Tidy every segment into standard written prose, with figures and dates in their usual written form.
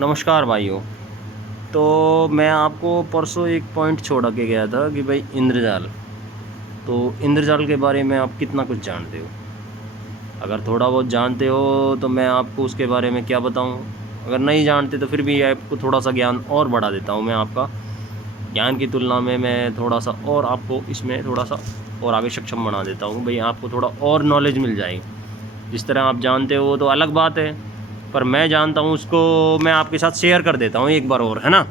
नमस्कार भाइयों। तो मैं आपको परसों एक पॉइंट छोड़ के गया था कि भाई इंद्रजाल। तो इंद्रजाल के बारे में आप कितना कुछ जानते हो? अगर थोड़ा बहुत जानते हो तो मैं आपको उसके बारे में क्या बताऊं। अगर नहीं जानते तो फिर भी आपको थोड़ा सा ज्ञान और बढ़ा देता हूं। मैं आपका ज्ञान की तुलना में मैं थोड़ा सा और आपको इसमें थोड़ा सा और आगे सक्षम बना देता हूं। भाई आपको थोड़ा और नॉलेज मिल जाएगी। जिस तरह आप जानते हो तो अलग बात है, पर मैं जानता हूँ उसको मैं आपके साथ शेयर कर देता हूँ एक बार और, है ना।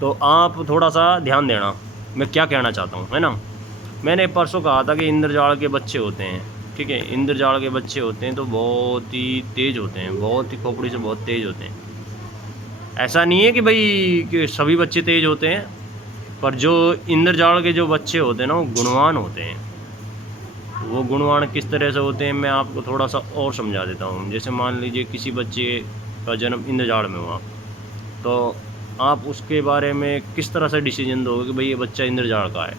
तो आप थोड़ा सा ध्यान देना मैं क्या कहना चाहता हूँ, है ना। मैंने परसों कहा था कि इंद्रजाल के बच्चे होते हैं, ठीक है। इंद्रजाल के बच्चे होते हैं तो बहुत ही तेज़ होते हैं, बहुत ही खोपड़ी से बहुत तेज़ होते हैं। ऐसा नहीं है कि भाई कि सभी बच्चे तेज़ होते हैं, पर जो इंद्रजाल के जो बच्चे होते हैं ना वो गुणवान होते हैं। वो गुणवान किस तरह से होते हैं मैं आपको थोड़ा सा और समझा देता हूँ। जैसे मान लीजिए किसी बच्चे का जन्म इंद्रजाल में हुआ, तो आप उसके बारे में किस तरह से डिसीजन दोगे कि भाई ये बच्चा इंद्रजाल का है।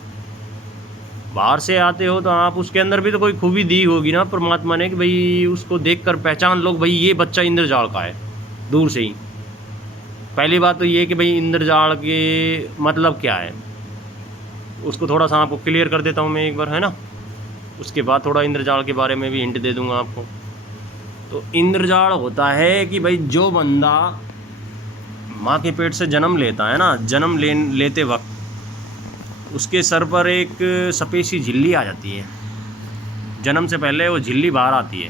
बाहर से आते हो तो आप उसके अंदर भी तो कोई खूबी दी होगी ना परमात्मा ने कि भाई उसको देखकर पहचान लो भाई ये बच्चा इंद्रजाल का है दूर से ही। पहली बात तो ये कि भाई इंद्रजाल के मतलब क्या है उसको थोड़ा सा आपको क्लियर कर देता हूँ मैं एक बार, है ना। उसके बाद थोड़ा इंद्रजाल के बारे में भी हिंट दे दूंगा आपको। तो इंद्रजाल होता है कि भाई जो बंदा माँ के पेट से जन्म लेता है ना, जन्म लेते वक्त उसके सर पर एक सफ़ेद सी झिल्ली आ जाती है। जन्म से पहले वो झिल्ली बाहर आती है,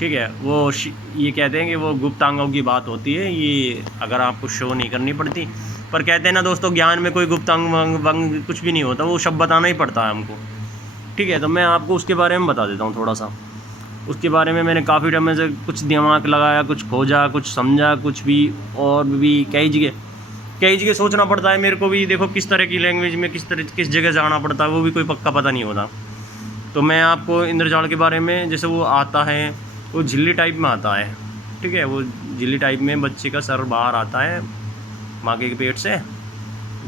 ठीक है। वो ये कहते हैं कि वो गुप्तांगों की बात होती है, ये अगर आपको शो नहीं करनी पड़ती। पर कहते हैं ना दोस्तों, ज्ञान में कोई गुप्तांग वंग कुछ भी नहीं होता, वो शब्द बताना ही पड़ता है हमको, ठीक है। तो मैं आपको उसके बारे में बता देता हूँ थोड़ा सा। उसके बारे में मैंने काफ़ी टाइम में से कुछ दिमाग लगाया, कुछ खोजा, कुछ समझा, कुछ भी और भी कई जगह सोचना पड़ता है मेरे को भी। देखो किस तरह की लैंग्वेज में किस जगह जाना पड़ता है वो भी कोई पक्का पता नहीं होता। तो मैं आपको इंद्रजाल के बारे में, जैसे वो आता है वो झिल्ली टाइप में आता है, ठीक है। वो झिल्ली टाइप में बच्चे का सर बाहर आता है माँ के पेट से।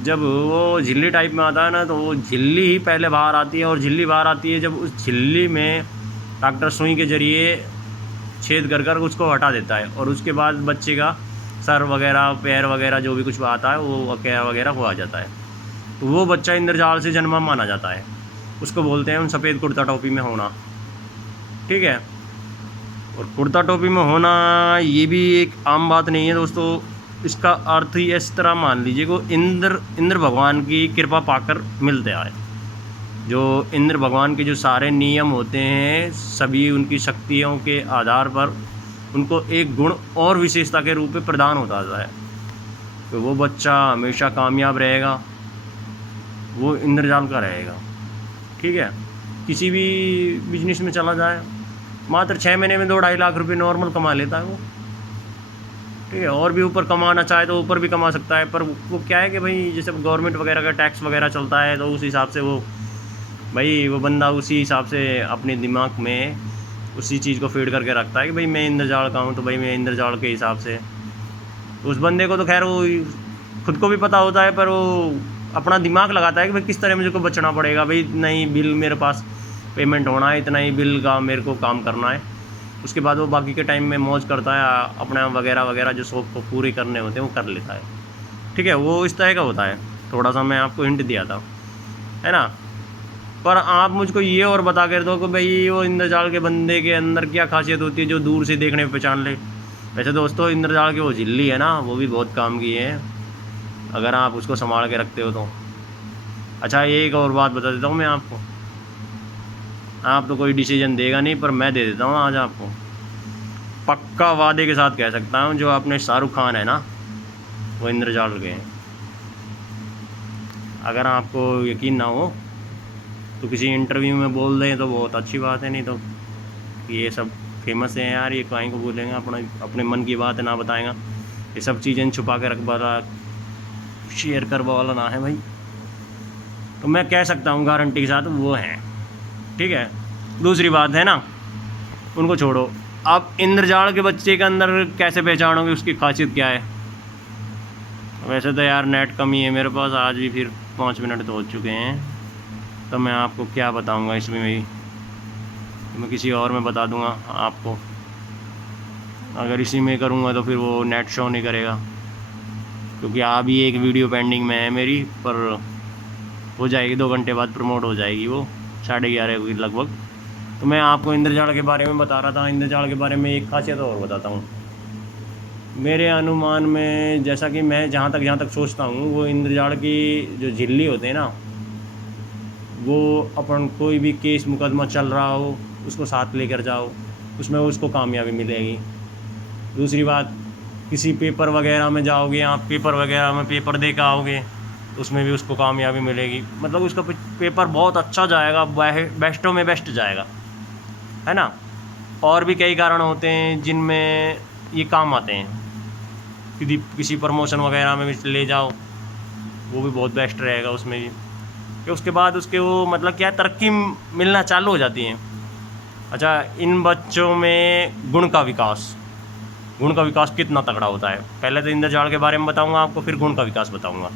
जब वो झिल्ली टाइप में आता है ना तो वो झिल्ली ही पहले बाहर आती है, और झिल्ली बाहर आती है जब उस झिल्ली में डॉक्टर सुई के ज़रिए छेद कर कर उसको हटा देता है, और उसके बाद बच्चे का सर वगैरह पैर वगैरह जो भी कुछ आता है वो वगैरह वगैरह हो आ जाता है। तो वो बच्चा इंद्रजाल से जन्मा माना जाता है। उसको बोलते हैं हम सफ़ेद कुर्ता टोपी में होना, ठीक है। और कुर्ता टोपी में होना ये भी एक आम बात नहीं है दोस्तों। इसका अर्थ ही इस तरह मान लीजिए कि इंद्र भगवान की कृपा पाकर मिलता है। जो इंद्र भगवान के जो सारे नियम होते हैं सभी उनकी शक्तियों के आधार पर उनको एक गुण और विशेषता के रूप में प्रदान होता है। तो वो बच्चा हमेशा कामयाब रहेगा, वो इंद्रजाल का रहेगा, ठीक है। किसी भी बिजनेस में चला जाए मात्र 6 महीने में 2-2.5 लाख रुपए नॉर्मल कमा लेता है वो, ठीक है। और भी ऊपर कमाना चाहे तो ऊपर भी कमा सकता है, पर वो क्या है कि भाई जैसे गवर्नमेंट वगैरह का टैक्स वगैरह चलता है तो उस हिसाब से वो बंदा उसी हिसाब से अपने दिमाग में उसी चीज़ को फीड करके रखता है कि भाई मैं इंद्रजाल का हूँ तो भाई मैं इंद्रजाल के हिसाब से। उस बंदे को तो खैर वो खुद को भी पता होता है, पर वो अपना दिमाग लगाता है कि भाई किस तरह मुझे को बचना पड़ेगा। भाई इतना ही बिल मेरे पास पेमेंट होना है, इतना ही बिल का मेरे को काम करना है। उसके बाद वो बाकी के टाइम में मौज करता है, अपना वगैरह वगैरह जो शौक़ को पूरे करने होते हैं वो कर लेता है, ठीक है। वो इस तरह का होता है। थोड़ा सा मैं आपको हिंट दिया था, है ना। पर आप मुझको ये और बता कर दो कि भाई वो इंद्रजाल के बंदे के अंदर क्या खासियत होती है जो दूर से देखने में पहचान ले। वैसे दोस्तों इंद्रजाल की वो झिल्ली है ना वो भी बहुत काम की है अगर आप उसको संभाल के रखते हो तो। अच्छा एक और बात बता देता हूँ मैं आपको। आप तो कोई डिसीजन देगा नहीं पर मैं दे देता हूँ आज आपको। पक्का वादे के साथ कह सकता हूँ जो अपने शाहरुख खान है ना वो इंद्रजाल के हैं। अगर आपको यकीन ना हो तो किसी इंटरव्यू में बोल दें तो बहुत अच्छी बात है, नहीं तो ये सब फेमस है यार, ये कहीं को बोलेंगे अपना अपने मन की बात है ना बताएगा। ये सब चीज़ें छुपा के रख वाला शेयर कर वाला ना है भाई। तो मैं कह सकता हूँ गारंटी के साथ वो हैं, ठीक है। दूसरी बात है ना उनको छोड़ो, आप इंद्रजाल के बच्चे के अंदर कैसे पहचानोगे उसकी खासियत क्या है। वैसे तो यार नेट कम ही है मेरे पास, आज भी फिर 5 मिनट तो हो चुके हैं, तो मैं आपको क्या बताऊंगा इसमें भी, तो मैं किसी और में बता दूंगा आपको। अगर इसी में करूँगा तो फिर वो नेट शो नहीं करेगा, क्योंकि अभी एक वीडियो पेंडिंग में है मेरी, पर हो जाएगी 2 घंटे बाद प्रमोट हो जाएगी वो 11:30 के लगभग। तो मैं आपको इंद्रजाल के बारे में बता रहा था। इंद्रजाल के बारे में एक खासियत और बताता हूँ। मेरे अनुमान में, जैसा कि मैं जहाँ तक सोचता हूँ, वो इंद्रजाल की जो झिल्ली होते हैं ना, वो अपन कोई भी केस मुकदमा चल रहा हो उसको साथ लेकर जाओ, उसमें उसको कामयाबी मिलेगी। दूसरी बात, किसी पेपर वगैरह में जाओगे, आप पेपर वगैरह में पेपर दे के आओगे, उसमें भी उसको कामयाबी मिलेगी। मतलब उसका पेपर बहुत अच्छा जाएगा, बेस्टों में बेस्ट जाएगा, है ना। और भी कई कारण होते हैं जिनमें ये काम आते हैं। किसी प्रमोशन वगैरह में भी ले जाओ, वो भी बहुत बेस्ट रहेगा उसमें भी, कि उसके बाद उसके वो मतलब क्या तरक्की मिलना चालू हो जाती है। अच्छा, इन बच्चों में गुण का विकास कितना तगड़ा होता है। पहले तो इंद्रजाल के बारे में बताऊंगा आपको, फिर गुण का विकास बताऊंगा।